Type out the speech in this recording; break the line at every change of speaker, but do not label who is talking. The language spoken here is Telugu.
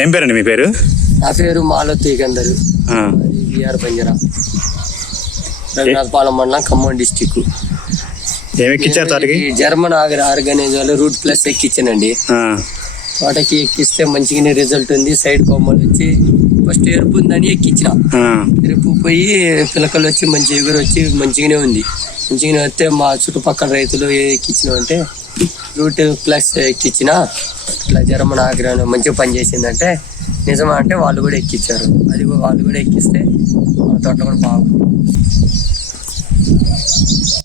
ఏం పేరండి మీ పేరు?
నా పేరు మాలతి గందరు బిఆర్ బంజరా. రఘునాథపాలెం మండలం ఖమ్మం డిస్టిక్
ఏం ఎక్కిచ్చారు తోటకి
జర్మన్ ఆగర్ ఆర్గనైజ్ వాళ్ళు రూట్ ప్లస్ ఎక్కించానండి తోటకి ఎక్కిస్తే మంచిగానే రిజల్ట్ ఉంది. సైడ్ కొమ్మలు వచ్చి ఫస్ట్ ఎరుపు ఉందని ఎక్కించిన ఎరుపు పోయి పిలకలు వచ్చి మంచి ఎగురు వచ్చి మంచిగానే ఉంది. మంచిగానే వస్తే మా చుట్టుపక్కల రైతులు ఏ ఎక్కించిన అంటే రూట్ ప్లస్ ఎక్కించిన ఇట్లా జర్మన్ ఆగ్రహం మంచిగా పనిచేసిందంటే నిజమా అంటే వాళ్ళు కూడా ఎక్కించారు అది కూడా- వాళ్ళు కూడా ఎక్కిస్తే తోట కూడా బాగుంది.